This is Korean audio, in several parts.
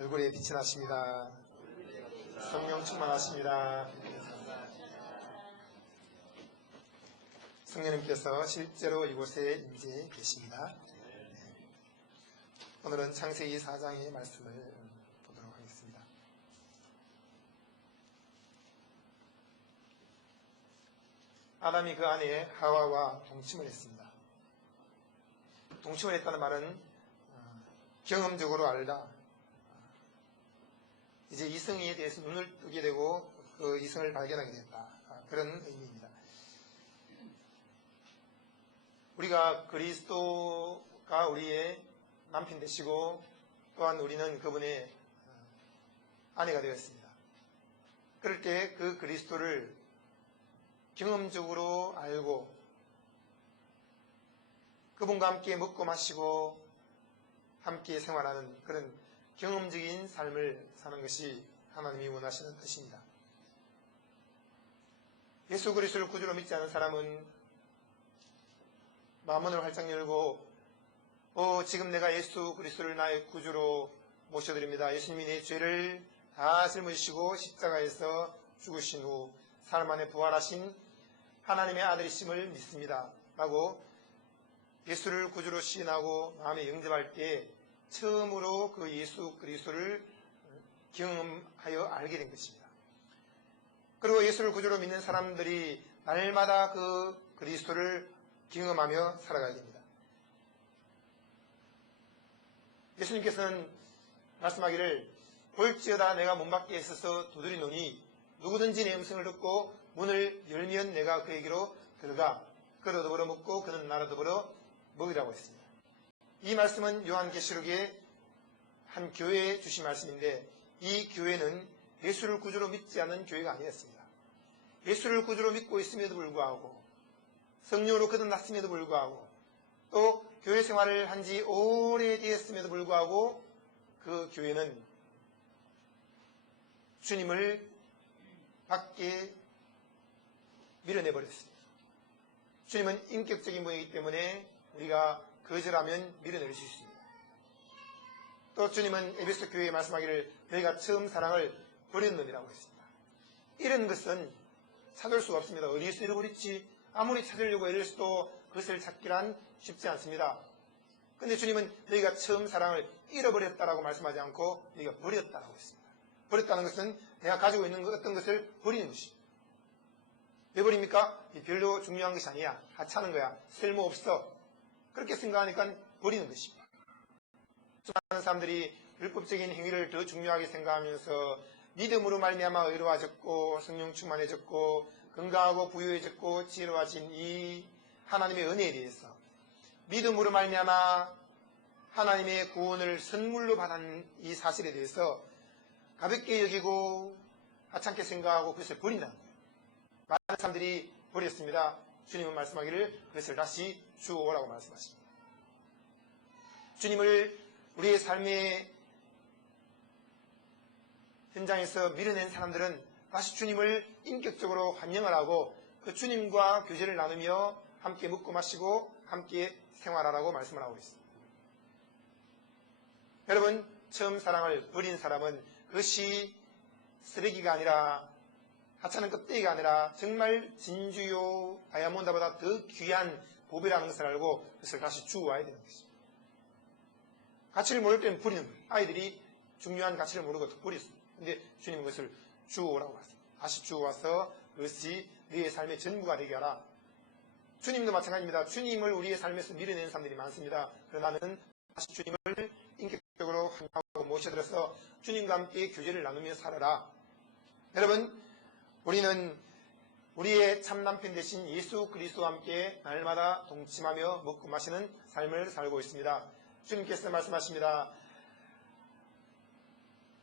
얼굴에 빛이 나십니다. 성령 충만하십니다. 성령님께서 실제로 이곳에 임재 계십니다. 오늘은 창세기 4장의 말씀을 보도록 하겠습니다. 아담이 그 아내 하와와 동침을 했습니다. 동침을 했다는 말은 경험적으로 알다. 이제 이성에 대해서 눈을 뜨게 되고 그 이성을 발견하게 됐다. 그런 의미입니다. 우리가 그리스도가 우리의 남편 되시고 또한 우리는 그분의 아내가 되었습니다. 그럴 때 그 그리스도를 경험적으로 알고 그분과 함께 먹고 마시고 함께 생활하는 그런 경험적인 삶을 사는 것이 하나님이 원하시는 뜻입니다. 예수 그리스도를 구주로 믿지 않은 사람은 마음문을 활짝 열고 지금 내가 예수 그리스도를 나의 구주로 모셔드립니다. 예수님이 내 죄를 다 짊어지시고 십자가에서 죽으신 후 사흘 만에 부활하신 하나님의 아들이심을 믿습니다. 라고 예수를 구주로 시인하고 마음에 영접할 때 처음으로 그 예수 그리스도를 경험하여 알게 된 것입니다. 그리고 예수를 구주로 믿는 사람들이 날마다 그 그리스도를 경험하며 살아가야 됩니다. 예수님께서는 말씀하기를 볼지어다 내가 문 밖에 있어서 두드리노니 누구든지 내 음성을 듣고 문을 열면 내가 그에게로 들어가 그로 더불어 먹고 그는 나로 더불어 먹으라고 했습니다. 이 말씀은 요한계시록의 한 교회에 주신 말씀인데 이 교회는 예수를 구주로 믿지 않는 교회가 아니었습니다. 예수를 구주로 믿고 있음에도 불구하고 성령으로 거듭났음에도 불구하고 또 교회 생활을 한 지 오래되었음에도 불구하고 그 교회는 주님을 밖에 밀어내버렸습니다. 주님은 인격적인 분이기 때문에 우리가 거절하면 밀어낼 수 있습니다. 또 주님은 에베소 교회에 말씀하기를 너희가 처음 사랑을 버렸느니라고 했습니다. 이런 것은 찾을 수가 없습니다. 어디에서 잃어버렸지? 아무리 찾으려고 애를 써도 그것을 찾기란 쉽지 않습니다. 그런데 주님은 너희가 처음 사랑을 잃어버렸다라고 말씀하지 않고 너희가 버렸다라고 했습니다. 버렸다는 것은 내가 가지고 있는 어떤 것을 버리는 것입니다. 왜 버립니까? 별로 중요한 것이 아니야. 하찮은 거야. 쓸모없어. 그렇게 생각하니까 버리는 것입니다. 수많은 사람들이 율법적인 행위를 더 중요하게 생각하면서 믿음으로 말미암아 의로워졌고 성령 충만해졌고 건강하고 부유해졌고 지혜로워진 이 하나님의 은혜에 대해서 믿음으로 말미암아 하나님의 구원을 선물로 받은 이 사실에 대해서 가볍게 여기고 하찮게 생각하고 그것을 버린다는 거예요. 많은 사람들이 버렸습니다. 주님은 말씀하기를 그것을 다시 주오라고 말씀하십니다. 주님을 우리의 삶의 현장에서 밀어낸 사람들은 다시 주님을 인격적으로 환영을 하고 그 주님과 교제를 나누며 함께 먹고 마시고 함께 생활하라고 말씀을 하고 있습니다. 여러분, 처음 사랑을 버린 사람은 그것이 쓰레기가 아니라 하찮은 껍데기가 아니라 정말 진주요 다이아몬드보다 더 귀한 보배라는 것을 알고 그것을 다시 주워와야 되는 것입니다. 가치를 모를 때는 버리는 거예요. 아이들이 중요한 가치를 모르고 버렸습니다. 그런데 주님은 그것을 주워오라고 하십니다. 다시 주워와서 그것이 너의 삶의 전부가 되게 하라. 주님도 마찬가지입니다. 주님을 우리의 삶에서 밀어내는 사람들이 많습니다. 그러나 나는 다시 주님을 인격적으로 환영하고 모셔들어서 주님과 함께 교제를 나누며 살아라. 여러분, 우리는 우리의 참남편 되신 예수 그리스도와 함께 날마다 동침하며 먹고 마시는 삶을 살고 있습니다. 주님께서 말씀하십니다.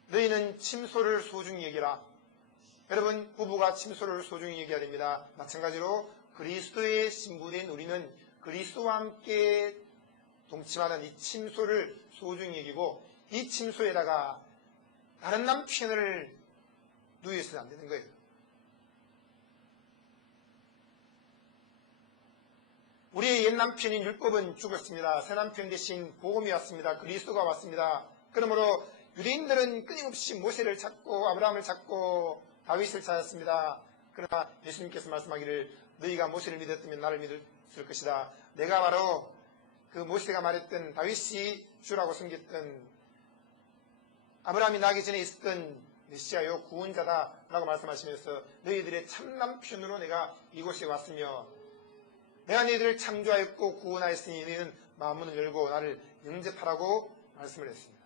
너희는 침소를 소중히 여기라. 여러분, 부부가 침소를 소중히 여겨야 됩니다. 마찬가지로 그리스도의 신부된 우리는 그리스도와 함께 동침하는 이 침소를 소중히 여기고 이 침소에다가 다른 남편을 누이어서는 안 되는 거예요. 우리의 옛 남편인 율법은 죽었습니다. 새 남편 대신 복음이 왔습니다. 그리스도가 왔습니다. 그러므로 유대인들은 끊임없이 모세를 찾고 아브라함을 찾고 다윗을 찾았습니다. 그러나 예수님께서 말씀하기를 너희가 모세를 믿었다면 나를 믿을 것이다. 내가 바로 그 모세가 말했던 다윗이 주라고 섬겼던 아브라함이 나기 전에 있었던 메시아요 구원자다라고 말씀하시면서 너희들의 참남편으로 내가 이곳에 왔으며 내가 너희들을 창조하였고 구원하였으니 너희는 마음문을 열고 나를 영접하라고 말씀을 했습니다.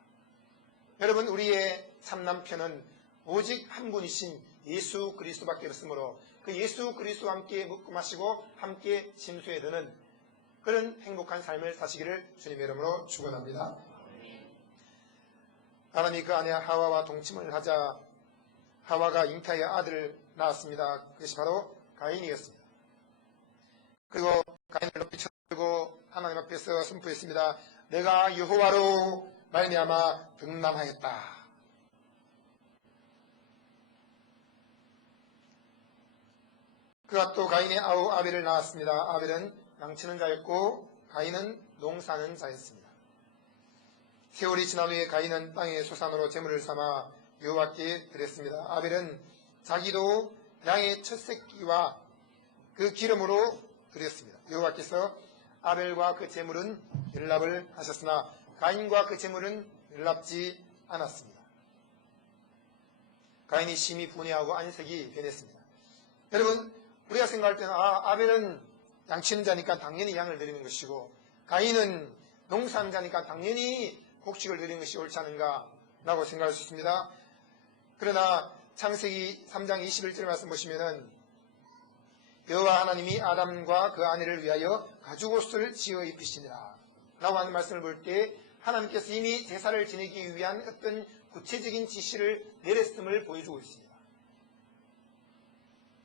여러분, 우리의 참남편은 오직 한 분이신 예수 그리스도밖에 없으므로 그 예수 그리스도와 함께 먹고 마시고 함께 침수에 드는 그런 행복한 삶을 사시기를 주님의 이름으로 축원합니다. 하나님이 그 아내 하와와 동침을 하자 하와가 잉태하여 아들을 낳았습니다. 그것이 바로 가인이었습니다. 그리고 가인을 높이 쳐들고 하나님 앞에서 선포했습니다. 내가 여호와로 말미암아 등남하였다. 그가 또 가인의 아우 아벨을 낳았습니다. 아벨은 양치는 자였고 가인은 농사는 자였습니다. 세월이 지난 후에 가인은 땅의 소산으로 제물을 삼아 여호와께 드렸습니다. 아벨은 자기도 양의 첫 새끼와 그 기름으로 드렸습니다. 여호와께서 아벨과 그 제물은 연락을 하셨으나 가인과 그 제물은 연락지 않았습니다. 가인이 심히 분해하고 안색이 변했습니다. 여러분, 우리가 생각할 때는 아벨은 양치는 자니까 당연히 양을 드리는 것이고 가인은 농사하는 자니까 당연히 곡식을 드리는 것이 옳지 않은가 라고 생각할 수 있습니다. 그러나 창세기 3장 21절 말씀 보시면은 여호와 하나님이 아담과 그 아내를 위하여 가죽옷을 지어 입히시니라 라고 하는 말씀을 볼 때 하나님께서 이미 제사를 지내기 위한 어떤 구체적인 지시를 내렸음을 보여주고 있습니다.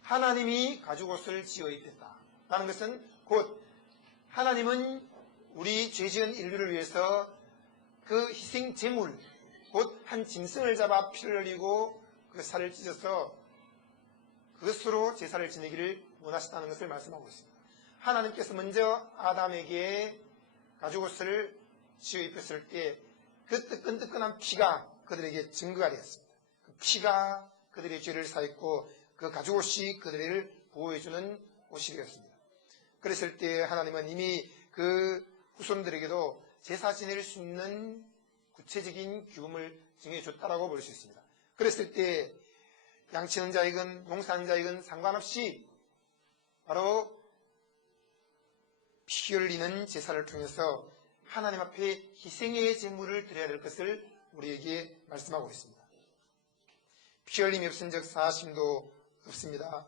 하나님이 가죽옷을 지어 입혔다 라는 것은 곧 하나님은 우리 죄지은 인류를 위해서 그 희생 제물, 곧 한 짐승을 잡아 피를 흘리고 그 살을 찢어서 그것으로 제사를 지내기를 원하셨다는 것을 말씀하고 있습니다. 하나님께서 먼저 아담에게 가죽옷을 지어 입혔을 때 그 뜨끈뜨끈한 피가 그들에게 증거가 되었습니다. 그 피가 그들의 죄를 사했고 그 가죽옷이 그들을 보호해주는 옷이 되었습니다. 그랬을 때 하나님은 이미 그 후손들에게도 제사 지낼 수 있는 구체적인 규범을 정해줬다라고 볼 수 있습니다. 그랬을 때 양치는 자이건 농사하는 자이건 상관없이 바로 피 흘리는 제사를 통해서 하나님 앞에 희생의 제물을 드려야 될 것을 우리에게 말씀하고 있습니다. 피 흘림이 없은 적 사심도 없습니다.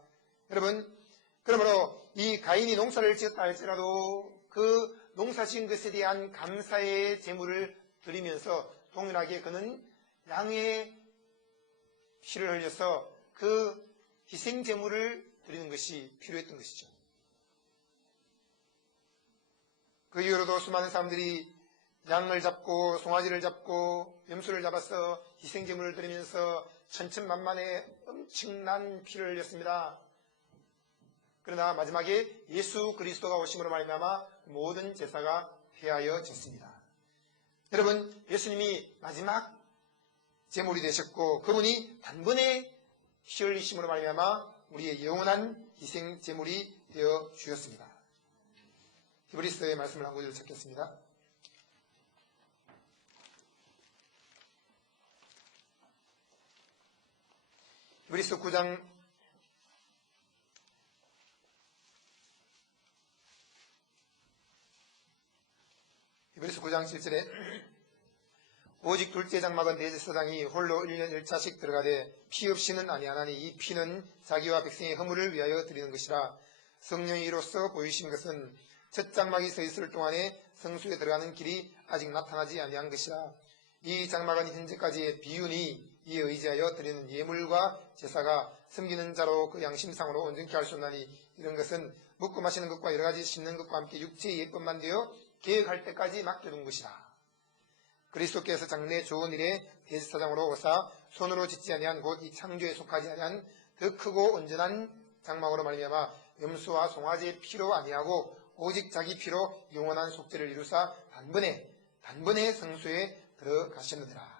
여러분, 그러므로 이 가인이 농사를 지었다 할지라도 그 농사 지은 것에 대한 감사의 제물을 드리면서 동일하게 그는 양의 피를 흘려서 그 희생 제물을 드리는 것이 필요했던 것이죠. 그 이후로도 수많은 사람들이 양을 잡고 송아지를 잡고 염소를 잡아서 희생 제물을 드리면서 천천만만의 엄청난 피를 흘렸습니다. 그러나 마지막에 예수 그리스도가 오심으로 말미암아 모든 제사가 폐하여졌습니다. 여러분, 예수님이 마지막 제물이 되셨고 그분이 단번에 피 흘리심으로 말미암아 우리의 영원한 희생 제물이 되어 주셨습니다. 히브리서의 말씀을 한 구절 찾겠습니다. 히브리서 9장 7절에 오직 둘째 장막은 대제사장이 홀로 1년 1차씩 들어가되 피 없이는 아니하나니 이 피는 자기와 백성의 허물을 위하여 드리는 것이라. 성령이 이로써 보이신 것은 첫 장막이 서 있을 동안에 성수에 들어가는 길이 아직 나타나지 아니한 것이라. 이 장막은 현재까지의 비윤이 이에 의지하여 드리는 예물과 제사가 섬기는 자로 그 양심상으로 온전케 할 수 없나니 이런 것은 먹고 마시는 것과 여러 가지 씹는 것과 함께 육체의 예법만 되어 계획할 때까지 맡겨둔 것이라. 그리스도께서 장래 좋은 일에 대제사장으로 오사 손으로 짓지 아니한 곧 이 창조에 속하지 아니한 더 크고 온전한 장막으로 말미암아 염소와 송아지의 피로 아니하고 오직 자기 피로 영원한 속죄를 이루사 단번에 성소에 들어가셨느니라.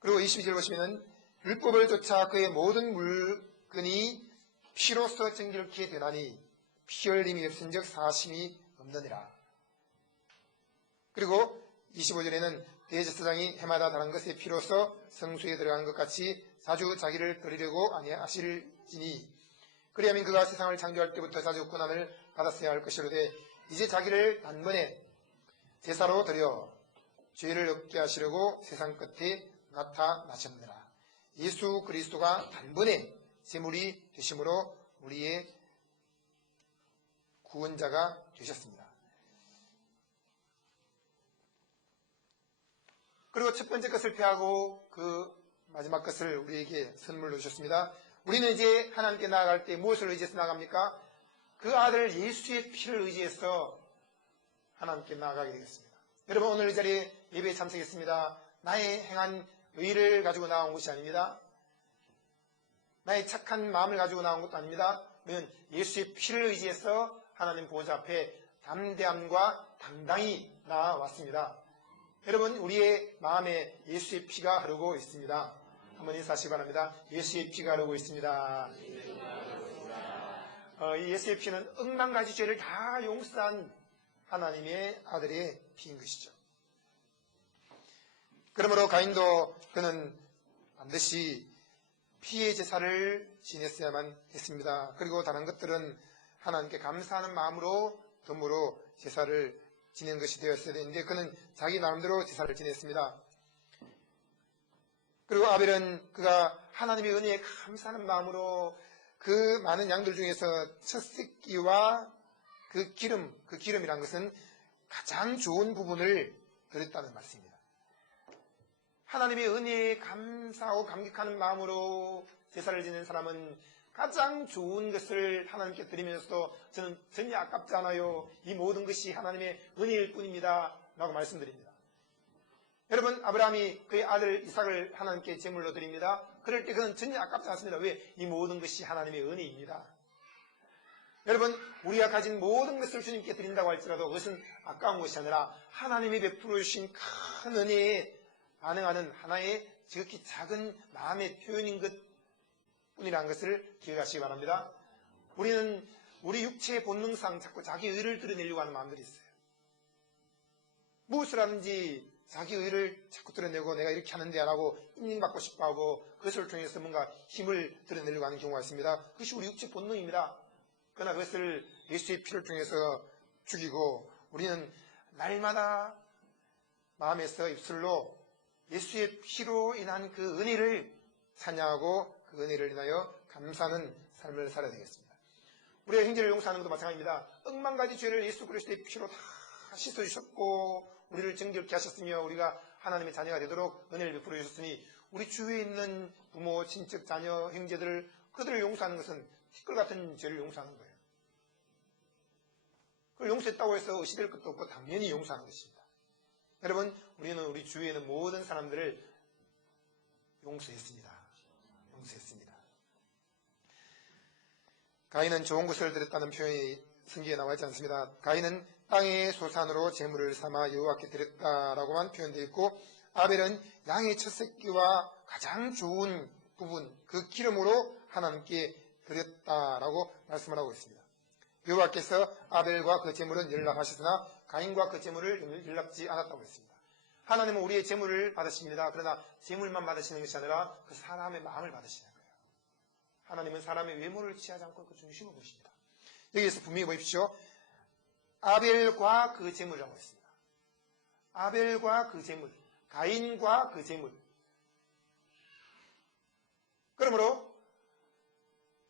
그리고 22절 보시면은 율법을 쫓아 그의 모든 물건이 피로써 정결케 되나니 피 흘림이 없은즉 사심이 없느니라. 그리고 25절에는 대제사장이 해마다 다른 것의 피로써 성소에 들어간 것 같이 자주 자기를 드리려고 아니하실지니 그리하면 그가 세상을 창조할 때부터 자주 고난을 받았어야 할 것이로되 이제 자기를 단번에 제사로 드려 죄를 없게 하시려고 세상 끝에 나타나셨느라. 예수 그리스도가 단번에 제물이 되심으로 우리의 구원자가 되셨습니다. 그리고 첫 번째 것을 피하고 그 마지막 것을 우리에게 선물로 주셨습니다. 우리는 이제 하나님께 나아갈 때 무엇을 의지해서 나아갑니까? 그 아들 예수의 피를 의지해서 하나님께 나아가게 되겠습니다. 여러분, 오늘 이 자리에 예배에 참석했습니다. 나의 행한 의를 가지고 나온 것이 아닙니다. 나의 착한 마음을 가지고 나온 것도 아닙니다. 우리는 예수의 피를 의지해서 하나님 보호자 앞에 담대함과 당당히 나아왔습니다. 여러분, 우리의 마음에 예수의 피가 흐르고 있습니다. 한번 인사하시기 바랍니다. 예수의 피가 흐르고 있습니다. 이 예수의 피는 억만 가지 죄를 다 용서한 하나님의 아들의 피인 것이죠. 그러므로 가인도 그는 반드시 피의 제사를 지냈어야만 했습니다. 그리고 다른 것들은 하나님께 감사하는 마음으로 덤으로 제사를 지낸 것이 되었어야 되는데 그는 자기 나름대로 제사를 지냈습니다. 그리고 아벨은 그가 하나님의 은혜에 감사하는 마음으로 그 많은 양들 중에서 첫 새끼와 그 기름이란 것은 가장 좋은 부분을 드렸다는 말씀입니다. 하나님의 은혜에 감사하고 감격하는 마음으로 제사를 지낸 사람은 가장 좋은 것을 하나님께 드리면서도 저는 전혀 아깝지 않아요. 이 모든 것이 하나님의 은혜일 뿐입니다. 라고 말씀드립니다. 여러분, 아브라함이 그의 아들 이삭을 하나님께 제물로 드립니다. 그럴 때 그는 전혀 아깝지 않습니다. 왜? 이 모든 것이 하나님의 은혜입니다. 여러분, 우리가 가진 모든 것을 주님께 드린다고 할지라도 그것은 아까운 것이 아니라 하나님이 베풀어 주신 큰 은혜에 반응하는 하나의 지극히 작은 마음의 표현인 것 뿐이라는 것을 기억하시기 바랍니다. 우리는 우리 육체의 본능상 자꾸 자기 의를 드러내려고 하는 마음들이 있어요. 무엇을 하든지 자기 의를 자꾸 드러내고 내가 이렇게 하는데 안 하고 인정받고 싶어 하고 그것을 통해서 뭔가 힘을 드러내려고 하는 경우가 있습니다. 그것이 우리 육체 본능입니다. 그러나 그것을 예수의 피를 통해서 죽이고 우리는 날마다 마음에서 입술로 예수의 피로 인한 그 은혜를 찬양하고 그 은혜를 인하여 감사하는 삶을 살아야 되겠습니다. 우리가 형제를 용서하는 것도 마찬가지입니다. 억만 가지 죄를 예수 그리스도의 피로 다 씻어주셨고 우리를 정결케 하셨으며 우리가 하나님의 자녀가 되도록 은혜를 베풀어 주셨으니 우리 주위에 있는 부모, 친척, 자녀, 형제들 그들을 용서하는 것은 티끌 같은 죄를 용서하는 거예요. 그걸 용서했다고 해서 의시될 것도 없고 당연히 용서하는 것입니다. 여러분, 우리는 우리 주위에 있는 모든 사람들을 용서했습니다. 용서했습니다. 가인은 좋은 것을 드렸다는 표현이 성경에 나와 있지 않습니다. 가인은 땅의 소산으로 제물을 삼아 여호와께 드렸다라고만 표현되어 있고 아벨은 양의 첫 새끼와 가장 좋은 부분 그 기름으로 하나님께 드렸다라고 말씀을 하고 있습니다. 여호와께서 아벨과 그 제물은 연락하셨으나 가인과 그 제물을 연락지 않았다고 했습니다. 하나님은 우리의 제물을 받으십니다. 그러나 제물만 받으시는 것이 아니라 그 사람의 마음을 받으시는 거예요. 하나님은 사람의 외모를 취하지 않고 그 중심을 보십니다. 여기에서 분명히 보십시오. 아벨과 그 제물이라고 했습니다. 아벨과 그 제물, 가인과 그 제물. 그러므로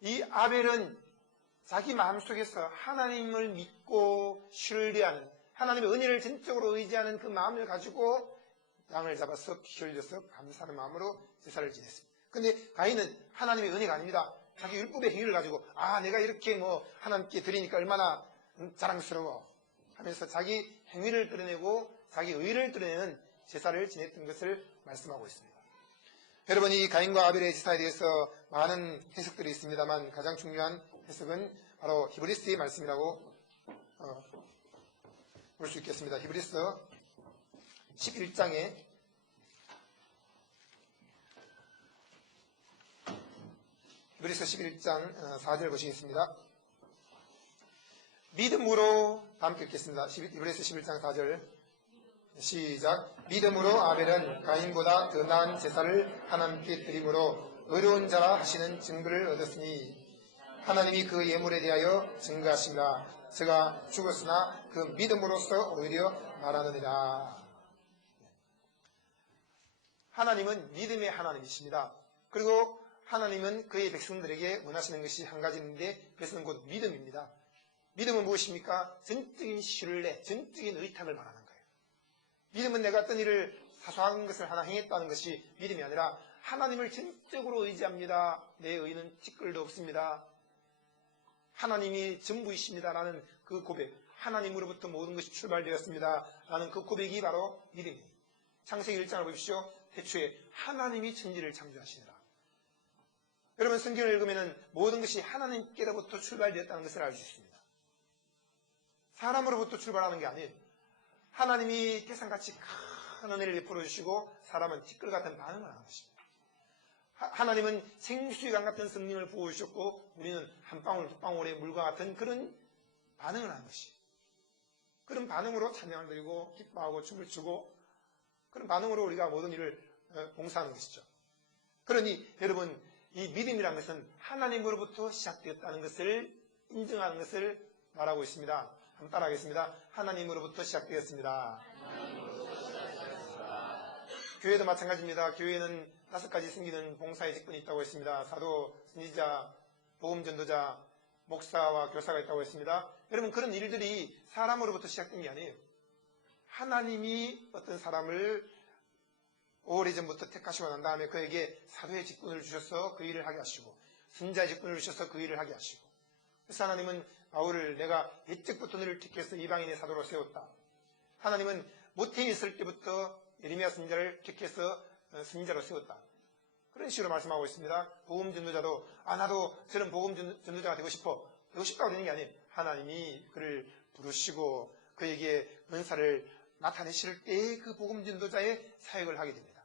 이 아벨은 자기 마음속에서 하나님을 믿고 신뢰하는 하나님의 은혜를 전적으로 의지하는 그 마음을 가지고 양을 잡아서 피 흘려서 감사하는 마음으로 제사를 지냈습니다. 그런데 가인은 하나님의 은혜가 아닙니다. 자기 율법의 행위를 가지고 내가 이렇게 하나님께 드리니까 얼마나 자랑스러워 하면서 자기 행위를 드러내고 자기 의를 드러내는 제사를 지냈던 것을 말씀하고 있습니다. 여러분, 이 가인과 아벨의 제사에 대해서 많은 해석들이 있습니다만 가장 중요한 해석은 바로 히브리스의 말씀이라고 볼 수 있겠습니다. 히브리서 11장에 이브리서 11장 4절 보시겠습니다. 믿음으로 다 함께 읽겠습니다. 이브리서 11장 4절 시작. 믿음으로 아벨은 가인보다 더 나은 제사를 하나님께 드림으로 의로운 자라 하시는 증거를 얻었으니 하나님이 그 예물에 대하여 증거하시니라. 저가 죽었으나 그 믿음으로써 오히려 말하느니라. 하나님은 믿음의 하나님이십니다. 그리고 하나님은 그의 백성들에게 원하시는 것이 한 가지 있는데 그것은 곧 믿음입니다. 믿음은 무엇입니까? 전적인 신뢰, 전적인 의탁을 말하는 거예요. 믿음은 내가 어떤 일을 사소한 것을 하나 행했다는 것이 믿음이 아니라 하나님을 전적으로 의지합니다. 내 의는 티끌도 없습니다. 하나님이 전부이십니다. 라는 그 고백, 하나님으로부터 모든 것이 출발되었습니다. 라는 그 고백이 바로 믿음이에요. 창세기 1장을 보십시오. 태초에 하나님이 천지를 창조하시니라. 여러분 성경을 읽으면 모든 것이 하나님께로부터 출발되었다는 것을 알 수 있습니다. 사람으로부터 출발하는 게 아니에요. 하나님이 계산같이 큰 은혜를 베풀어 주시고 사람은 티끌 같은 반응을 하는 것입니다. 하나님은 생수강 같은 성령을 부어주셨고 우리는 한 방울 두 방울의 물과 같은 그런 반응을 하는 것이에요. 그런 반응으로 찬양을 드리고 기뻐하고 춤을 추고 그런 반응으로 우리가 모든 일을 봉사하는 것이죠. 그러니 여러분 이 믿음이라는 것은 하나님으로부터 시작되었다는 것을 인정하는 것을 말하고 있습니다. 한번 따라하겠습니다. 하나님으로부터 시작되었습니다. 교회도 마찬가지입니다. 교회는 5가지 숨기는 봉사의 직분이 있다고 했습니다. 사도, 선지자, 복음전도자, 목사와 교사가 있다고 했습니다. 여러분 그런 일들이 사람으로부터 시작된 게 아니에요. 하나님이 어떤 사람을 오래전부터 택하시고 난 다음에 그에게 사도의 직분을 주셔서 그 일을 하게 하시고 선지자의 직분을 주셔서 그 일을 하게 하시고 그래서 하나님은 바울을 내가 옛적부터 너를 택해서 이방인의 사도로 세웠다. 하나님은 모태에 있을 때부터 예레미야 선지자를 택해서 선지자로 세웠다. 그런 식으로 말씀하고 있습니다. 복음전도자도 나도 저런 복음전도자가 되고 싶다고 되는 게 아니에요. 하나님이 그를 부르시고 그에게 은사를 나타내실 때에 그 복음전도자의 사역을 하게 됩니다.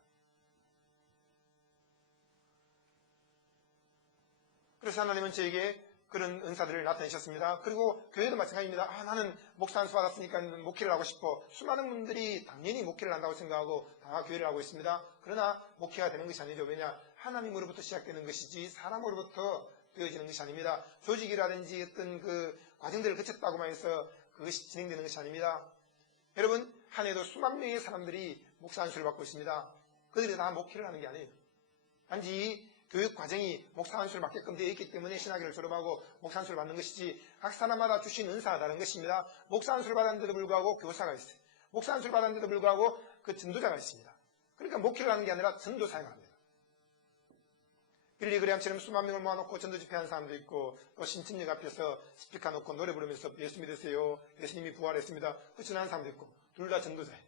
그래서 하나님은 저에게 그런 은사들을 나타내셨습니다. 그리고 교회도 마찬가지입니다. 나는 목사 안수 받았으니까 목회를 하고 싶어. 수많은 분들이 당연히 목회를 한다고 생각하고 다 교회를 하고 있습니다. 그러나 목회가 되는 것이 아니죠. 왜냐? 하나님으로부터 시작되는 것이지 사람으로부터 되어지는 것이 아닙니다. 조직이라든지 어떤 그 과정들을 거쳤다고만 해서 그것이 진행되는 것이 아닙니다. 여러분 한 해도 수만 명의 사람들이 목사 안수를 받고 있습니다. 그들이 다 목회를 하는 게 아니에요. 단지 교육 과정이 목사 안수를 받게끔 되어 있기 때문에 신학교를 졸업하고 목사 안수를 받는 것이지 각 사람마다 주신 은사가 다른 것입니다. 목사 안수를 받았는데도 불구하고 교사가 있어요. 목사 안수를 받았는데도 불구하고 그 전도자가 있습니다. 그러니까 목회를 하는 게 아니라 전도 사역을 합니다. 빌리 그레함처럼 수만 명을 모아놓고 전도 집회하는 사람도 있고 또 신천역 앞에서 스피커 놓고 노래 부르면서 예수 믿으세요. 예수님이 부활했습니다. 그 전하는 사람도 있고 둘 다 전도자예요.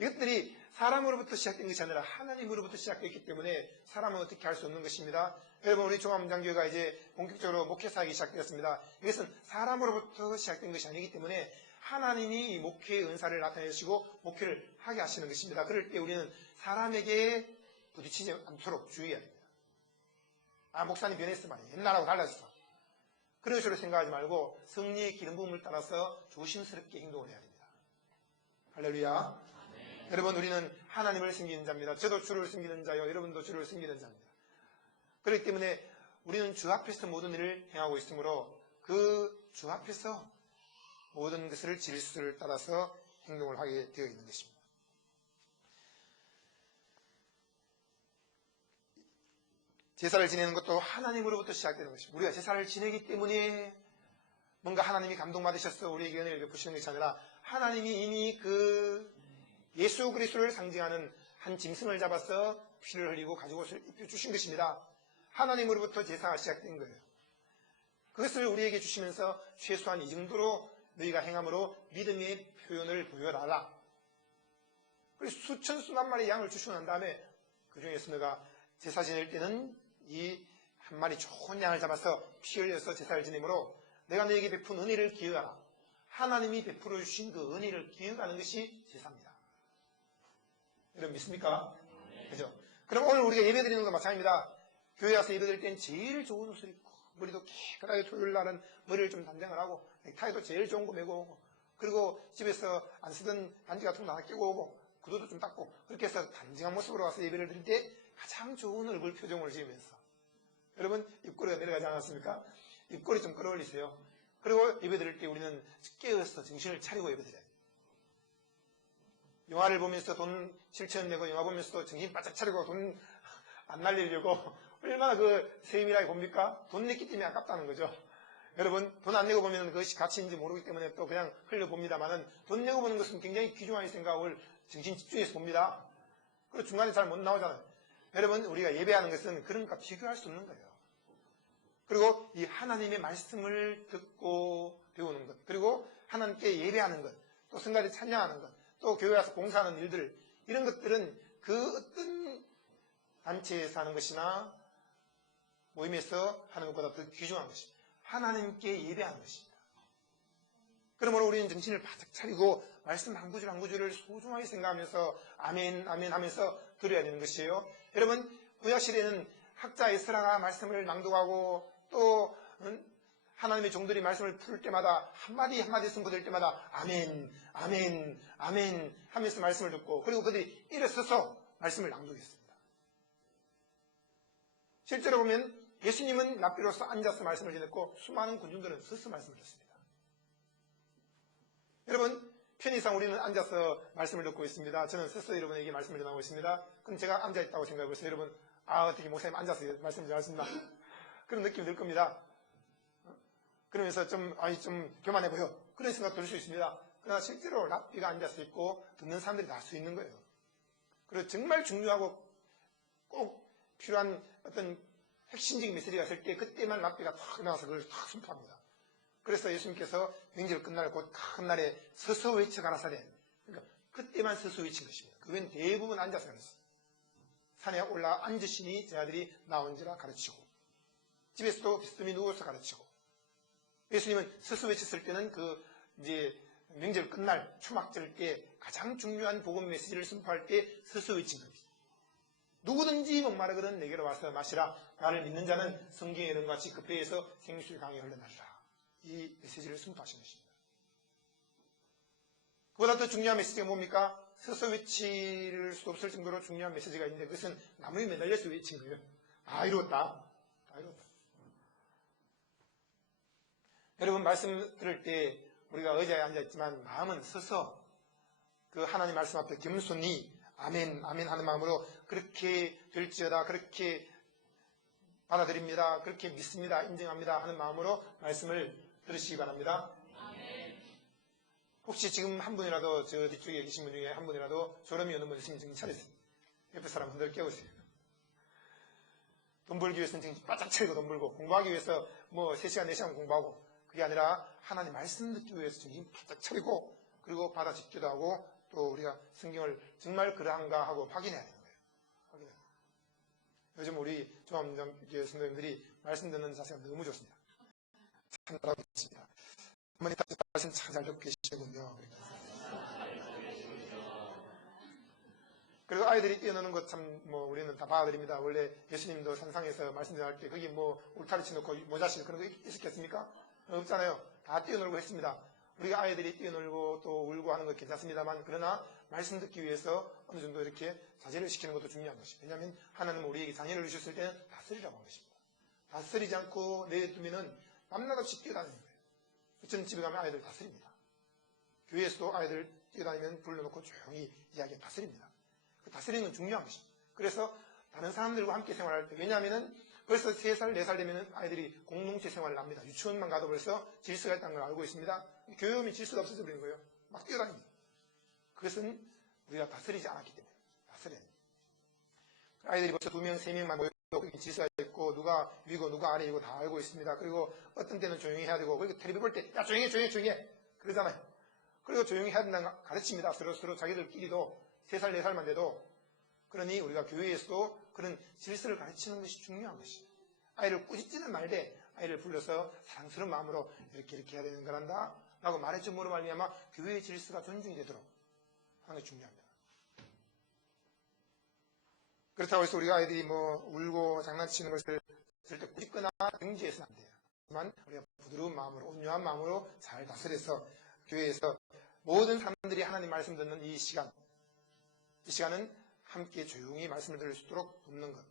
이것들이 사람으로부터 시작된 것이 아니라 하나님으로부터 시작됐기 때문에 사람은 어떻게 할 수 없는 것입니다. 여러분 우리 종합문장교회가 이제 본격적으로 목회사역이 시작되었습니다. 이것은 사람으로부터 시작된 것이 아니기 때문에 하나님이 목회의 은사를 나타내시고 목회를 하게 하시는 것입니다. 그럴 때 우리는 사람에게 부딪히지 않도록 주의해야 됩니다. 목사님 변했어 말이야. 옛날하고 달라졌어. 그런 식으로 생각하지 말고 성령의 기름 부음을 따라서 조심스럽게 행동을 해야 됩니다. 할렐루야. 여러분 우리는 하나님을 섬기는 자입니다. 저도 주를 섬기는 자요. 여러분도 주를 섬기는 자입니다. 그렇기 때문에 우리는 주 앞에서 모든 일을 행하고 있으므로 그 주 앞에서 모든 것을 질서를 따라서 행동을 하게 되어 있는 것입니다. 제사를 지내는 것도 하나님으로부터 시작되는 것입니다. 우리가 제사를 지내기 때문에 뭔가 하나님이 감동받으셔서 우리에게 은혜를 베푸시는 것이 아니라 하나님이 이미 그 예수 그리스도를 상징하는 한 짐승을 잡아서 피를 흘리고 가죽옷을 입혀주신 것입니다. 하나님으로부터 제사가 시작된 거예요. 그것을 우리에게 주시면서 최소한 이 정도로 너희가 행함으로 믿음의 표현을 보여라. 그래서 수천 수만 마리 양을 주시고 난 다음에 그 중에서 너가 제사 지낼 때는 이 한 마리 좋은 양을 잡아서 피 흘려서 제사를 지내므로 내가 너에게 베푼 은혜를 기억하라. 하나님이 베풀어 주신 그 은혜를 기억하는 것이 제사입니다. 여러분 믿습니까? 그죠? 그럼 오늘 우리가 예배 드리는 것도 마찬가지입니다. 교회 와서 예배드릴 땐 제일 좋은 옷을 입고 머리도 깨끗하게 토요일 날은 머리를 좀 단장을 하고 넥타이도 제일 좋은 거 메고 오고 그리고 집에서 안 쓰던 반지 같은 거 하나 끼고 오고 구두도 좀 닦고 그렇게 해서 단정한 모습으로 와서 예배를 드릴 때 가장 좋은 얼굴 표정을 지으면서 여러분 입꼬리가 내려가지 않았습니까? 입꼬리 좀 끌어올리세요. 그리고 예배 드릴 때 우리는 깨어서 정신을 차리고 예배 드려요. 영화를 보면서 돈 7,000원 내고 영화 보면서도 정신 바짝 차리고 돈 안 날리려고 얼마나 그 세밀하게 봅니까? 돈 냈기 때문에 아깝다는 거죠. 여러분 돈 안 내고 보면 그것이 가치인지 모르기 때문에 또 그냥 흘려봅니다만은 돈 내고 보는 것은 굉장히 귀중한 생각을 정신 집중해서 봅니다. 그리고 중간에 잘 못 나오잖아요. 여러분 우리가 예배하는 것은 그런 것과 비교할 수 없는 거예요. 그리고 이 하나님의 말씀을 듣고 배우는 것 그리고 하나님께 예배하는 것 또 성가대 찬양하는 것 또 교회 와서 봉사하는 일들 이런 것들은 그 어떤 단체에서 하는 것이나 모임에서 하는 것보다 더 귀중한 것입니다. 하나님께 예배하는 것입니다. 그러므로 우리는 정신을 바짝 차리고 말씀 한 구절 한 구절을 소중하게 생각하면서 아멘 아멘 하면서 들어야 되는 것이에요. 여러분 구약시대에는 학자 에스라가 말씀을 낭독하고 또 하나님의 종들이 말씀을 풀 때마다 한마디 한마디 선포될 때마다 아멘 아멘 아멘 하면서 말씀을 듣고 그리고 그들이 일어서서 말씀을 낭독했습니다. 실제로 보면 예수님은 납비로서 앉아서 말씀을 전했고 수많은 군중들은 서서 말씀을 듣습니다. 여러분 편의상 우리는 앉아서 말씀을 듣고 있습니다. 저는 서서 여러분에게 말씀을 전하고 있습니다. 그럼 제가 앉아있다고 생각하고 있어요. 여러분 어떻게 목사님 앉아서 말씀을 전하십니까? 그런 느낌이 들 겁니다. 그러면서 좀 교만해 보여 그런 생각도 들 수 있습니다. 그러나 실제로 랍비가 앉아서 있고 듣는 사람들이 다 할 수 있는 거예요. 그리고 정말 중요하고 꼭 필요한 어떤 핵심적인 메시지가 있을 때 그때만 랍비가 탁 나와서 그걸 탁 선포합니다. 그래서 예수님께서 명절 끝날 곧 큰 날에 서서 외쳐 가라사대 그러니까 그때만 서서 외친 것입니다. 그건 대부분 앉아서 그랬어요. 산에 올라 앉으시니 제 아들이 나온지라 가르치고 집에서도 비스듬히 누워서 가르치고 예수님은 서서 외쳤을 때는 이제 명절 끝날 초막절 때 가장 중요한 복음 메시지를 선포할 때 서서 외친 겁니다. 누구든지 목마르거든 내게로 와서 마시라. 나를 믿는 자는 성경의 이름같이 그 배에서 생수의 강이 흘러나리라. 이 메시지를 선포하신 것입니다. 그보다 더 중요한 메시지가 뭡니까? 서서 외칠 수 없을 정도로 중요한 메시지가 있는데 그것은 나무에 매달려서 외친 거예요. 다 이루었다. 다 이루었다. 여러분 말씀 들을 때 우리가 의자에 앉아있지만 마음은 서서 그 하나님 말씀 앞에 겸손히 아멘 아멘 하는 마음으로 그렇게 될지어다 그렇게 받아들입니다 그렇게 믿습니다 인정합니다 하는 마음으로 말씀을 들으시기 바랍니다. 혹시 지금 한 분이라도 저 뒤쪽에 계신 분 중에 한 분이라도 졸음이 오는 분 있으면 정신 차리세요. 옆에 사람 흔들 깨우세요. 돈 벌기 위해서는 정신 바짝 차리고 돈 벌고 공부하기 위해서 뭐 3시간 4시간 공부하고 그게 아니라 하나님 말씀 듣기 위해서 정신 바짝 차리고 그리고 받아듣기도 하고 또 우리가 성경을 정말 그러한가 하고 확인해야 되는 거예요. 확인해야 돼요. 요즘 우리 종합교회 성도님들이 말씀 듣는 자세가 너무 좋습니다. 참 잘하고 있습니다. 어머니 다시 말씀 참 잘 듣고 계시군요. 그리고 아이들이 뛰어노는 것 참 우리는 다 봐드립니다. 원래 예수님도 산상에서 말씀 전할 때 거기 울타리 치놓고 모자씩 그런 거 있었겠습니까? 없잖아요. 다 뛰어놀고 했습니다. 우리가 아이들이 뛰어놀고 또 울고 하는 것 괜찮습니다만 그러나 말씀 듣기 위해서 어느 정도 이렇게 자제를 시키는 것도 중요한 것입니다. 왜냐하면 하나님은 우리에게 자녀를 주셨을 때는 다스리라고 한 것입니다. 다스리지 않고 내두면은 밤낮 없이 뛰어다니는 거예요. 저는 집에 가면 아이들 다스립니다. 교회에서도 아이들 뛰어다니면 불러놓고 조용히 이야기 다스립니다. 그 다스리는 건 중요한 것입니다. 그래서 다른 사람들과 함께 생활할 때 왜냐하면은 벌써 3살, 4살 되면 아이들이 공동체 생활을 합니다. 유치원만 가도 벌써 질서가 있다는 걸 알고 있습니다. 교회 오면 질서가 없어져 버리는 거예요. 막 뛰어다닙니다. 그것은 우리가 다스리지 않았기 때문에 다스려야 됩니다. 아이들이 벌써 2명, 3명만 모여도 질서가 있고 누가 위고 누가 아래이고 다 알고 있습니다. 그리고 어떤 때는 조용히 해야 되고 그리고 텔레비 볼 때 야 조용히 해 그러잖아요. 그리고 조용히 해야 된다는 걸 가르칩니다. 서로 자기들끼리도 3살, 4살만 돼도 그러니 우리가 교회에서도 그런 질서를 가르치는 것이 중요한 것이에요. 아이를 꾸짖지는 말되 아이를 불러서 사랑스러운 마음으로 이렇게 해야 되는 거란다 라고 말해줌으로 말미암아 교회의 질서가 존중이 되도록 하는 것이 중요합니다. 그렇다고 해서 우리가 아이들이 뭐 울고 장난치는 것을 절대 꾸짖거나 정지해서는 안 돼요. 하지만 우리가 부드러운 마음으로, 온유한 마음으로 잘 다스려서 교회에서 모든 사람들이 하나님 말씀 듣는 이 시간은 함께 조용히 말씀을 들을 수 있도록 돕는 것.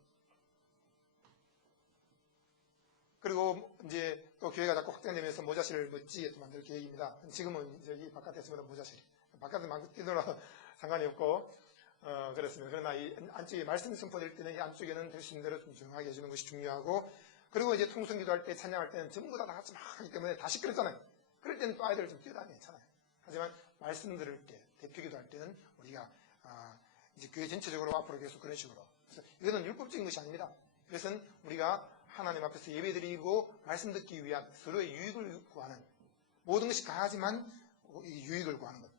그리고 이제 또 교회가 자꾸 확장되면서 모자실을 멋지게 또 만들 계획입니다. 지금은 저기 바깥에서보다 모자실이. 바깥에 막 뛰더라도 상관이 없고, 그렇습니다. 그러나 이 안쪽에 말씀 선포될 때는 이 안쪽에는 되신 대로 좀 조용하게 해주는 것이 중요하고, 그리고 이제 통성 기도할 때, 찬양할 때는 전부 다 같이 막 하기 때문에 다 시끄럽잖아요. 그럴 때는 또 아이들을 좀 뛰어다니면 괜찮아요. 하지만 말씀 들을 때, 대표 기도할 때는 우리가, 이제 교회 전체적으로 앞으로 계속 그런 식으로. 그래서 이거는 율법적인 것이 아닙니다. 이것은 우리가 하나님 앞에서 예배드리고 말씀 듣기 위한 서로의 유익을 구하는, 모든 것이 가하지만 유익을 구하는 것.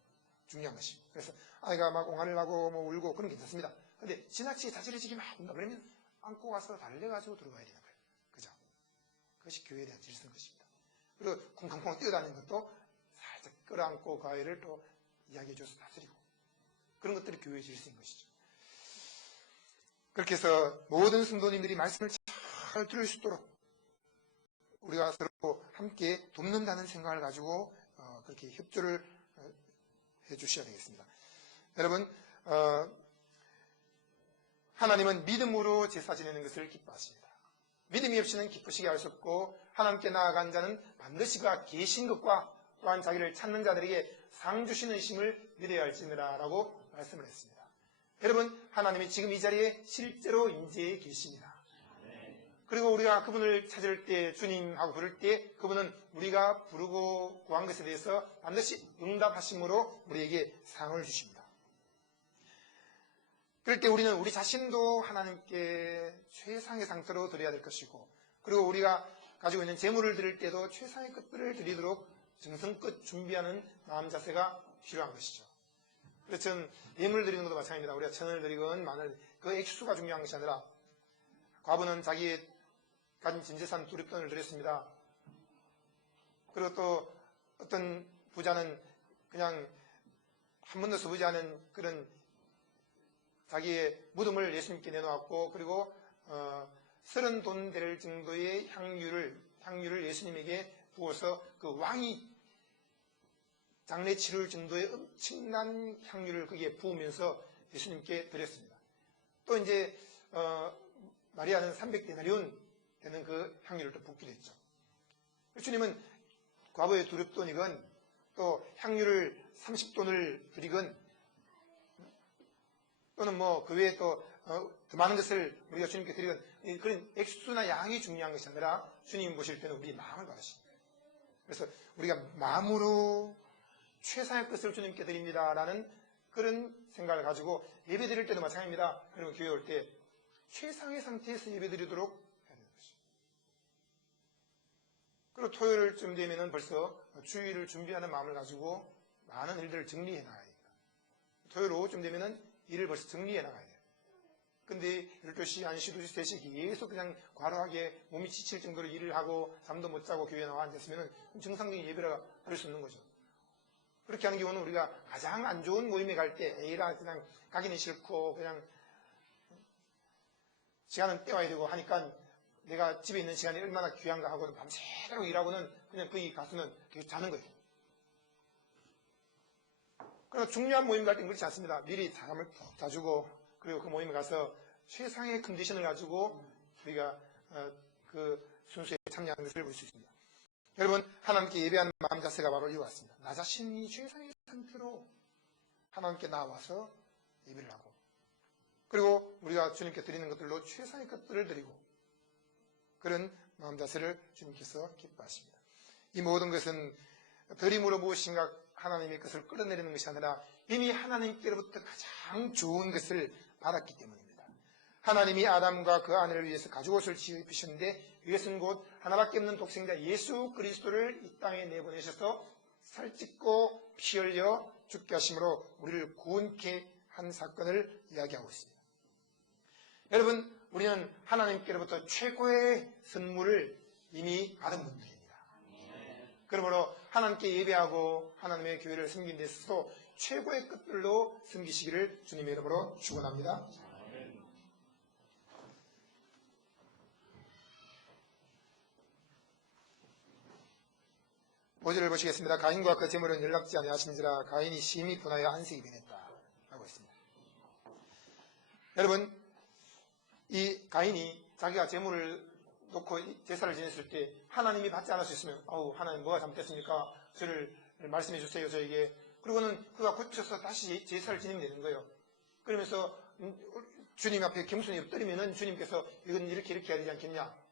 중요한 것이. 그래서 아이가 막 옹알을 하고 뭐 울고 그런 게 괜찮습니다. 근데 지나치게 자지러지게 막 운다 그러면 안고 가서 달래가지고 들어가야 되는 거예요. 그죠? 그것이 교회에 대한 질서인 것입니다. 그리고 쿵쾅쿵 뛰어다니는 것도 살짝 끌어안고 그 아이를 또 이야기해줘서 다스리고, 그런 것들이 교회의 질서인 것이죠. 그렇게 해서 모든 성도님들이 말씀을 잘 들을 수 있도록 우리가 서로 함께 돕는다는 생각을 가지고 그렇게 협조를 해주셔야 되겠습니다. 여러분, 하나님은 믿음으로 제사 지내는 것을 기뻐하십니다. 믿음이 없이는 기쁘시게 할 수 없고, 하나님께 나아간 자는 반드시 그가 계신 것과 또한 자기를 찾는 자들에게 상 주시는 심을 믿어야 할지니라 라고 말씀을 했습니다. 여러분, 하나님이 지금 이 자리에 실제로 임재해 계십니다. 그리고 우리가 그분을 찾을 때, 주님하고 부를 때 그분은 우리가 부르고 구한 것에 대해서 반드시 응답하심으로 우리에게 상을 주십니다. 그럴 때 우리는 우리 자신도 하나님께 최상의 상태로 드려야 될 것이고, 그리고 우리가 가지고 있는 재물을 드릴 때도 최상의 것들을 드리도록 정성껏 준비하는 마음 자세가 필요한 것이죠. 그래서 전 예물 드리는 것도 마찬가지입니다. 우리가 천을 드리건 만을, 그 액수가 중요한 것이 아니라, 과부는 자기의 가진 전재산 두립돈을 드렸습니다. 그리고 또 어떤 부자는 그냥 한 번도 써보지 않은 그런 자기의 무덤을 예수님께 내놓았고, 그리고 30돈 될 정도의 향유를 예수님에게 부어서 그 왕이 장례 치를 정도의 엄청난 향유를 거기에 부으면서 예수님께 드렸습니다. 또 이제 마리아는 300데나리온 되는 그 향유를 또 붓기도 했죠. 주님은 과부의 두릅돈이건 또 향유를 30돈을 드리건, 또는 뭐 그 외에 또 더 많은 것을 우리가 주님께 드리건, 그런 액수나 양이 중요한 것이 아니라 주님 보실 때는 우리 마음을 받으십니다. 그래서 우리가 마음으로 최상의 것을 주님께 드립니다라는 그런 생각을 가지고 예배 드릴 때도 마찬가지입니다. 그리고 교회 올 때 최상의 상태에서 예배 드리도록 해야 되는 것이죠. 그리고 토요일쯤 되면은 벌써 주일을 준비하는 마음을 가지고 많은 일들을 정리해 나가야 됩니다. 토요일 오후쯤 되면은 일을 벌써 정리해 나가야 돼요. 근데 12시, 1시, 2시, 3시 계속 그냥 과로하게 몸이 지칠 정도로 일을 하고 잠도 못 자고 교회에 나와 앉았으면 정상적인 예배라 그럴 수 없는 거죠. 그렇게 하는 경우는 우리가 가장 안 좋은 모임에 갈 때, 에이라 그냥 가기는 싫고 그냥 시간은 때워야 되고 하니까 내가 집에 있는 시간이 얼마나 귀한가 하고는 밤새도록 일하고는 그냥 거기 가서는 계속 자는 거예요. 그러나 중요한 모임 갈 땐 그렇지 않습니다. 미리 잠을 푹 자주고, 그리고 그 모임에 가서 최상의 컨디션을 가지고 우리가 그 순수에 참여하는 것을 볼 수 있습니다. 여러분, 하나님께 예배하는 마음 자세가 바로 이와 같습니다. 나 자신이 최상의 상태로 하나님께 나와서 예배를 하고, 그리고 우리가 주님께 드리는 것들로 최상의 것들을 드리고, 그런 마음 자세를 주님께서 기뻐하십니다. 이 모든 것은 드림으로 무엇인가 하나님의 것을 끌어내리는 것이 아니라 이미 하나님께로부터 가장 좋은 것을 받았기 때문입니다. 하나님이 아담과 그 아내를 위해서 가죽옷을 지어 입히셨는데, 이것은 곧 하나밖에 없는 독생자 예수 그리스도를 이 땅에 내보내셔서 살찢고 피 흘려 죽게 하심으로 우리를 구원케 한 사건을 이야기하고 있습니다. 여러분, 우리는 하나님께로부터 최고의 선물을 이미 받은 분들입니다. 그러므로 하나님께 예배하고 하나님의 교회를 섬긴 데 있어서 최고의 것들로 섬기시기를 주님의 이름으로 축원합니다. 5절을 보시겠습니다. 가인과 그 제물은 연락지 아니하신지라 가인이 심히 분하여 안색이 변했다 라고 했습니다. 여러분, 이 가인이 자기가 제물을 놓고 제사를 지냈을 때 하나님이 받지 않을 수 있으면 하나님 뭐가 잘못됐습니까? 저를 말씀해 주세요 저에게. 그리고는 그가 고쳐서 다시 제사를 지내면 되는 거예요. 그러면서 주님 앞에 겸손히 엎드리면은 주님께서 이건 이렇게 해야 되지 않겠냐.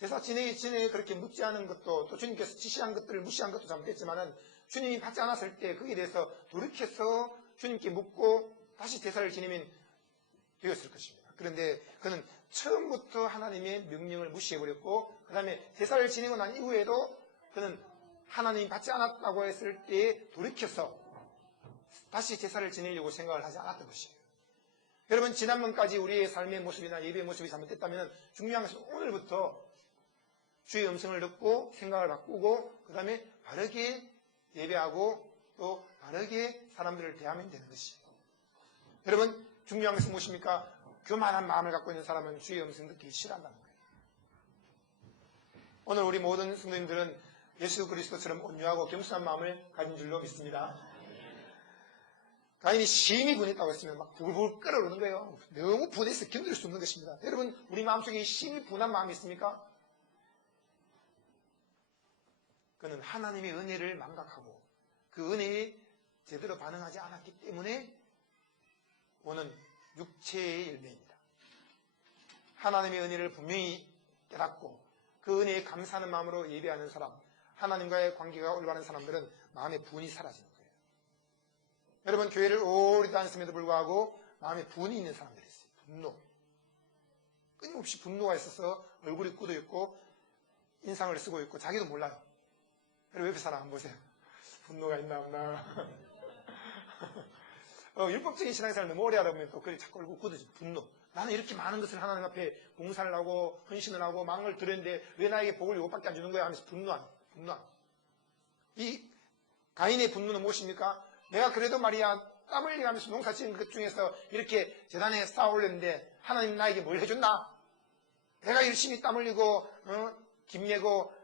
제사 지내기 그렇게 묻지 않은 것도 또 주님께서 지시한 것들을 무시한 것도 잘못됐지만은 주님이 받지 않았을 때 거기에 대해서 돌이켜서 주님께 묻고 다시 제사를 지내면 되었을 것입니다. 그런데 그는 처음부터 하나님의 명령을 무시해버렸고 그 다음에 제사를 지내고 난 이후에도 그는 하나님이 받지 않았다고 했을 때 돌이켜서 다시 제사를 지내려고 생각을 하지 않았던 것이에요. 여러분, 지난번까지 우리의 삶의 모습이나 예배의 모습이 잘못됐다면 중요한 것은 오늘부터 주의 음성을 듣고 생각을 바꾸고 그 다음에 바르게 예배하고 또 바르게 사람들을 대하면 되는 것이에요. 여러분, 중요한 것은 무엇입니까? 교만한 마음을 갖고 있는 사람은 주의 음성 듣기 싫어한다는 거예요. 오늘 우리 모든 성도님들은 예수 그리스도처럼 온유하고 겸손한 마음을 가진 줄로 믿습니다. 가인이 심히 분했다고 했으면 막 부글부글 끓어오르는 거예요. 너무 분해서 견딜 수 없는 것입니다. 여러분, 우리 마음속에 심히 분한 마음이 있습니까? 그는 하나님의 은혜를 망각하고 그 은혜에 제대로 반응하지 않았기 때문에 오는 육체의 열매입니다. 하나님의 은혜를 분명히 깨닫고 그 은혜에 감사하는 마음으로 예배하는 사람, 하나님과의 관계가 올바른 사람들은 마음의 분이 사라지는 거예요. 여러분, 교회를 오래 다녔음에도 불구하고 마음에 분이 있는 사람들이 있어요. 분노. 끊임없이 분노가 있어서 얼굴이 굳어 있고 인상을 쓰고 있고 자기도 몰라요. 여러분, 옆에 사람 안 보세요. 분노가 있나 없나. 율법적인 신앙생활을 너무 오래 하다 보면 또 그게 자꾸 얼굴 굳어져. 분노. 나는 이렇게 많은 것을 하나님 앞에 봉사를 하고 헌신을 하고 망을 드렸는데 왜 나에게 복을 이것밖에 안 주는 거야 하면서 분노하는. 이 가인의 분노는 무엇입니까? 내가 그래도 말이야 땀 흘리면서 농사 지은 것 중에서 이렇게 재단에 쌓아 올렸는데 하나님 나에게 뭘 해줬나? 내가 열심히 땀 흘리고 김 내고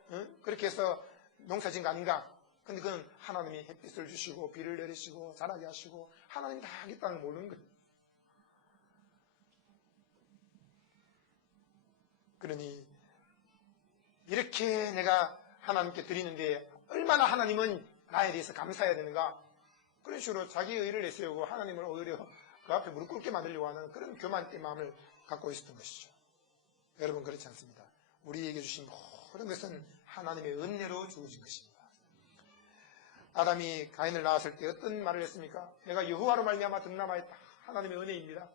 그렇게 해서 농사 지은 거 아닌가? 근데 그건 하나님이 햇빛을 주시고 비를 내리시고 자라게 하시고 하나님이 다 하겠다는 걸 모르는 거예요. 그러니 이렇게 내가 하나님께 드리는데 얼마나 하나님은 나에 대해서 감사해야 되는가? 그런 식으로 자기의 의를 내세우고 하나님을 오히려 그 앞에 무릎 꿇게 만들려고 하는 그런 교만된 마음을 갖고 있었던 것이죠. 여러분, 그렇지 않습니다. 우리에게 주신 모든 것은 하나님의 은혜로 주어진 것입니다. 아담이 가인을 낳았을 때 어떤 말을 했습니까? 내가 여호와로 말미암아 득남하였다. 하나님의 은혜입니다.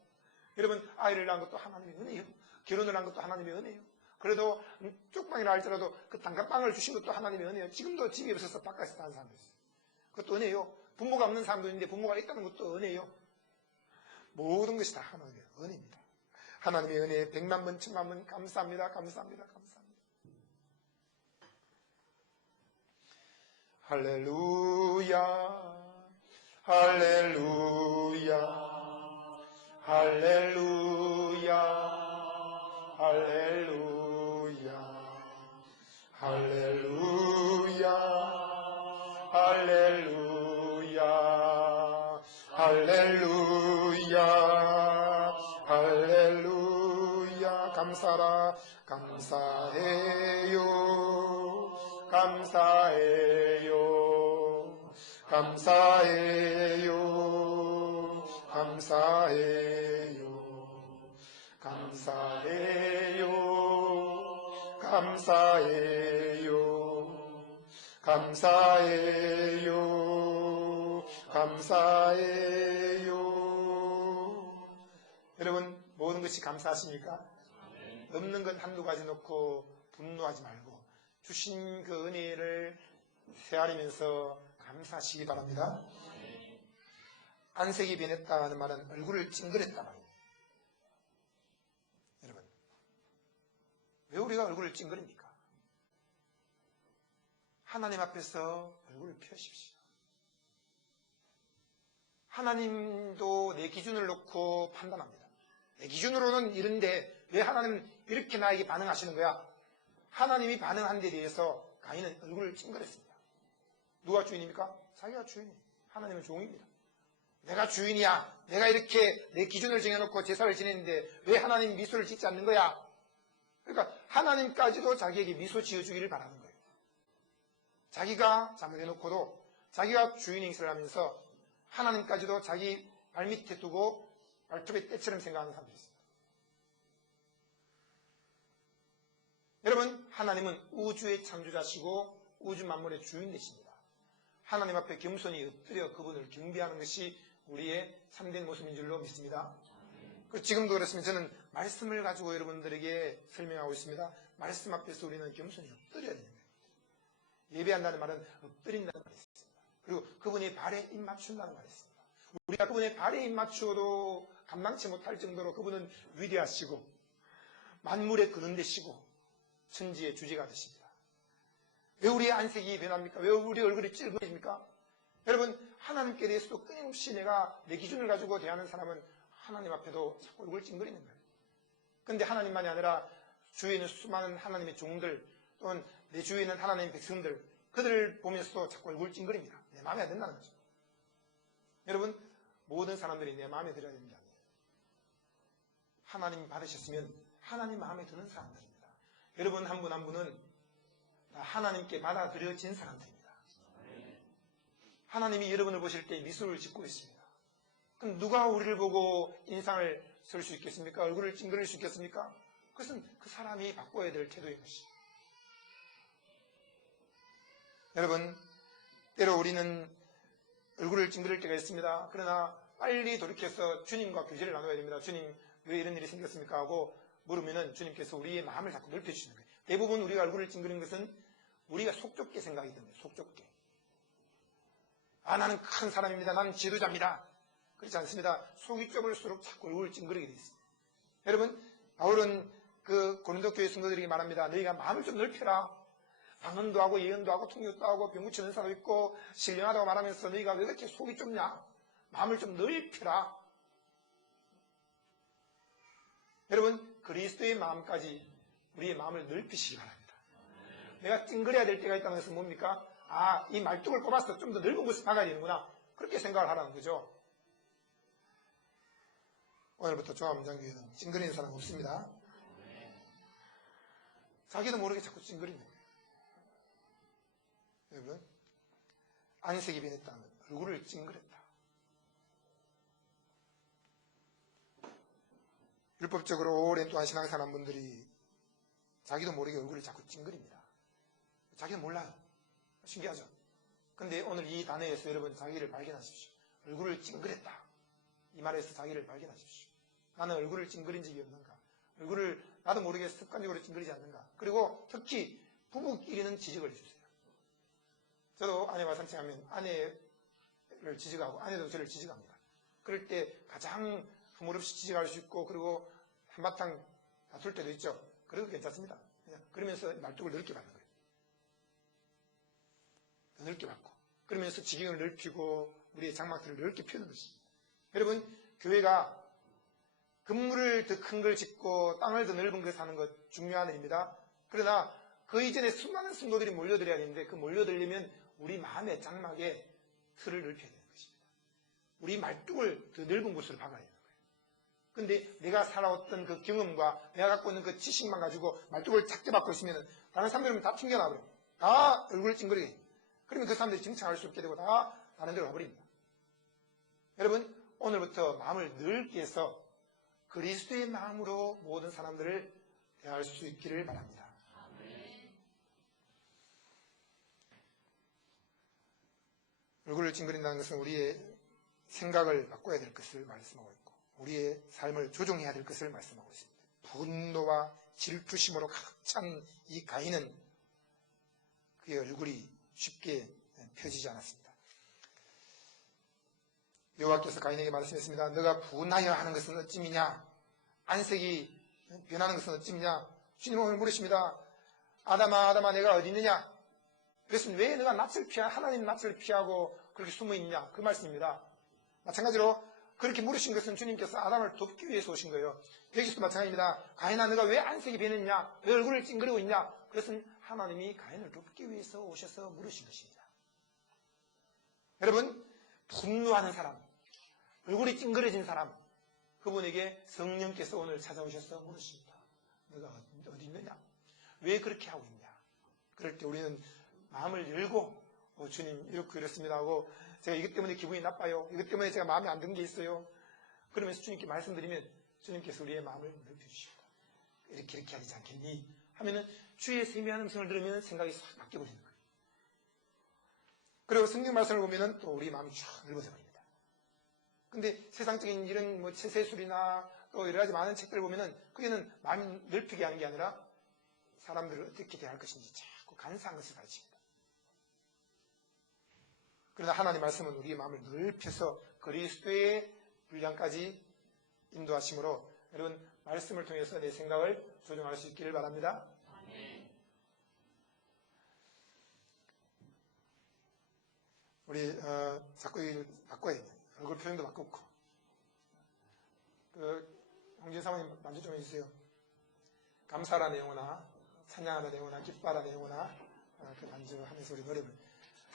여러분, 아이를 낳은 것도 하나님의 은혜예요. 결혼을 한 것도 하나님의 은혜예요. 그래도 쪽방이라 할지라도 그 단칸방을 주신 것도 하나님의 은혜예요. 지금도 집이 없어서 바깥에서 사는 사람도 있어요. 그것도 은혜예요. 부모가 없는 사람도 있는데 부모가 있다는 것도 은혜예요. 모든 것이 다 하나님의 은혜입니다. 하나님의 은혜에 100만 번, 1000만 번 감사합니다. 감사합니다. 할렐루야, 할렐루야, 할렐루야, 할렐루야, 할렐루야, 할렐루야, 할렐루야, 할렐루야. 감사라, 감사해요, 감사해요, 감사해요, 감사해요, 감사해요, 감사해요, 감사해요, 감사해요. 여러분, 모든 것이 감사하십니까? 없는 것 한두 가지 놓고 분노하지 말고 주신 그 은혜를 헤아리면서 감사하시기 바랍니다. 안색이 변했다 하는 말은 얼굴을 찡그렸다 말입니다. 여러분, 왜 우리가 얼굴을 찡그립니까? 하나님 앞에서 얼굴을 펴십시오. 하나님도 내 기준을 놓고 판단합니다. 내 기준으로는 이런데 왜 하나님은 이렇게 나에게 반응하시는 거야? 하나님이 반응한 데 대해서 가인은 얼굴을 찡그렸습니다. 누가 주인입니까? 자기가 주인이에요. 하나님은 종입니다. 내가 주인이야. 내가 이렇게 내 기준을 정해놓고 제사를 지냈는데 왜 하나님 미소를 짓지 않는 거야? 그러니까 하나님까지도 자기에게 미소 지어주기를 바라는 거예요. 자기가 잘못해놓고도 자기가 주인 행세를 하면서 하나님까지도 자기 발밑에 두고 발톱에 때처럼 생각하는 사람들이 있습니다. 여러분, 하나님은 우주의 창조자시고 우주 만물의 주인 되십니다. 하나님 앞에 겸손히 엎드려 그분을 경배하는 것이 우리의 참된 모습인 줄로 믿습니다. 지금도 그렇습니다. 저는 말씀을 가지고 여러분들에게 설명하고 있습니다. 말씀 앞에서 우리는 겸손히 엎드려야 되는 거예요. 예배한다는 말은 엎드린다는 말이 있습니다. 그리고 그분의 발에 입 맞춘다는 말이 있습니다. 우리가 그분의 발에 입 맞추어도 감당치 못할 정도로 그분은 위대하시고 만물의 근원 되시고 천지의 주제가 되십니다. 왜 우리의 안색이 변합니까? 왜 우리 얼굴이 찔그해집니까? 여러분, 하나님께 대해서도 끊임없이 내가 내 기준을 가지고 대하는 사람은 하나님 앞에도 자꾸 얼굴 찡그리는 거예요. 그런데 하나님만이 아니라 주위에 있는 수많은 하나님의 종들 또는 내 주위에 있는 하나님의 백성들, 그들을 보면서도 자꾸 얼굴 찡그립니다. 내 마음에 안 든다는 거죠. 여러분, 모든 사람들이 내 마음에 들어야 되는 게 아니에요. 하나님 받으셨으면 하나님 마음에 드는 사람들입니다. 여러분 한 분 한 분은 다 하나님께 받아들여진 사람들입니다. 하나님이 여러분을 보실 때 미소를 짓고 있습니다. 그럼 누가 우리를 보고 인상을 쓸 수 있겠습니까? 얼굴을 찡그릴 수 있겠습니까? 그것은 그 사람이 바꿔야 될 태도인 것이죠. 여러분, 때로 우리는 얼굴을 찡그릴 때가 있습니다. 그러나 빨리 돌이켜서 주님과 교제를 나눠야 됩니다. 주님, 왜 이런 일이 생겼습니까? 하고 물으면은 주님께서 우리의 마음을 자꾸 넓혀주시는 거예요. 대부분 우리가 얼굴을 찡그리는 것은 우리가 속 좁게 생각이 듭니다. 속 좁게. 아, 나는 큰 사람입니다. 나는 지도자입니다. 그렇지 않습니다. 속이 좁을수록 자꾸 얼굴을 찡그리게 되어 있습니다. 여러분, 바울은 그 고린도 교회 성도들에게 말합니다. 너희가 마음을 좀 넓혀라. 방언도 하고 예언도 하고 통역도 하고 병 고치는 사도 있고 신령하다고 말하면서 너희가 왜 그렇게 속이 좁냐? 마음을 좀 넓혀라. 여러분, 그리스도의 마음까지 우리의 마음을 넓히시기 바랍니다. 내가 찡그려야 될 때가 있다는 것은 뭡니까? 아, 이 말뚝을 꼽아서 좀 더 넓은 곳에 박아야 되는구나. 그렇게 생각을 하라는 거죠. 오늘부터 종합문장교회는 찡그리는 사람 없습니다. 자기도 모르게 자꾸 찡그리는 거예요. 여러분, 안색이 변했다는 얼굴을 찡그렸다. 율법적으로 오랜 동안 신앙생활한 분들이 자기도 모르게 얼굴을 자꾸 찡그립니다. 자기는 몰라요. 신기하죠? 근데 오늘 이 단어에서 여러분 자기를 발견하십시오. 얼굴을 찡그렸다. 이 말에서 자기를 발견하십시오. 나는 얼굴을 찡그린 적이 없는가? 얼굴을 나도 모르게 습관적으로 찡그리지 않는가? 그리고 특히 부부끼리는 지적을 해주세요. 저도 아내와 산책하면 아내를 지적하고 아내도 저를 지적합니다. 그럴 때 가장 허물없이 지적할 수 있고 그리고 한바탕 다툴 때도 있죠. 그래도 괜찮습니다. 그러면서 말뚝을 넓게 받는 거예요. 더 넓게 받고 그러면서 지경을 넓히고 우리의 장막들을 넓게 펴는 것입니다. 여러분, 교회가 건물을 더 큰 걸 짓고 땅을 더 넓은 걸 사는 것 중요한 일입니다. 그러나 그 이전에 수많은 성도들이 몰려들어야 되는데 그 몰려들려면 우리 마음의 장막에 틀을 넓혀야 되는 것입니다. 우리 말뚝을 더 넓은 곳으로 박아야 되는 거예요. 근데 내가 살아왔던 그 경험과 내가 갖고 있는 그 지식만 가지고 말뚝을 작게 받고 있으면 다른 사람들은 다 튕겨나버려요. 다 얼굴을 찡그리게. 그러면 그 사람들이 정착할 수 없게 되고 다 다른 데로 가버립니다. 여러분, 오늘부터 마음을 넓게 해서 그리스도의 마음으로 모든 사람들을 대할 수 있기를 바랍니다. 얼굴을 찡그린다는 것은 우리의 생각을 바꿔야 될 것을 말씀하고 있고 우리의 삶을 조정해야 될 것을 말씀하고 있습니다. 분노와 질투심으로 가득 찬 이 가인은 그의 얼굴이 쉽게 펴지지 않았습니다. 여호와께서 가인에게 말씀했습니다. 너가 분하여 하는 것은 어찌미냐? 안색이 변하는 것은 어찌미냐? 주님 오늘 물으십니다. 아담아, 아담아, 내가 어디 있느냐? 그것은 왜 너가 하나님 낯을 피하고 그렇게 숨어 있냐? 그 말씀입니다. 마찬가지로 그렇게 물으신 것은 주님께서 아담을 돕기 위해서 오신 거예요. 여기서도 마찬가지입니다. 가인아, 너가 왜 안색이 변했냐? 왜 얼굴을 찡그리고 있냐? 그것은 하나님이 가인을 돕기 위해서 오셔서 물으신 것입니다. 여러분, 분노하는 사람, 얼굴이 찡그려진 사람, 그분에게 성령께서 오늘 찾아오셔서 물으십니다. 너가 어디 있느냐? 왜 그렇게 하고 있냐? 그럴 때 우리는 마음을 열고 주님 이렇게 이렇습니다 하고 제가 이것 때문에 기분이 나빠요. 이것 때문에 제가 마음에 안 드는 게 있어요. 그러면서 주님께 말씀드리면 주님께서 우리의 마음을 넓혀주십니다. 이렇게 해야 되지 않겠니? 하면은 주의 세미한 음성을 들으면 생각이 싹 바뀌어버리는 거예요. 그리고 성경 말씀을 보면은 또 우리 마음이 쫙 넓어져 버립니다. 근데 세상적인 이런 뭐 채세술이나 또 여러 가지 많은 책들을 보면은 그게는 마음이 넓히게 하는 게 아니라 사람들을 어떻게 대할 것인지 자꾸 간사한 것을 가르칩니다. 그러나 하나님의 말씀은 우리의 마음을 넓혀서 그리스도의 분량까지 인도하심으로 여러분 말씀을 통해서 내 생각을 조정할 수 있기를 바랍니다. 우리 자꾸 바꿔야 돼. 얼굴 표정도 바꾸고. 홍진 사모님 만주 좀 해주세요. 감사하라는 영혼아, 찬양하라는 영혼아, 기뻐하라는 영혼아, 그 만주하면서 우리 노래를.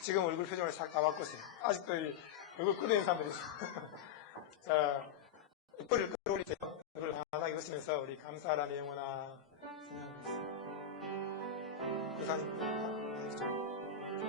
지금 얼굴 표정을 싹 다 바꿨어요. 아직도 얼굴 끄덕이는 사람들이 있어요. 자, 윗볼을 끌어올리세요. 얼굴 환하게 웃으면서 우리 감사하라는 영혼아, 찬양하면서.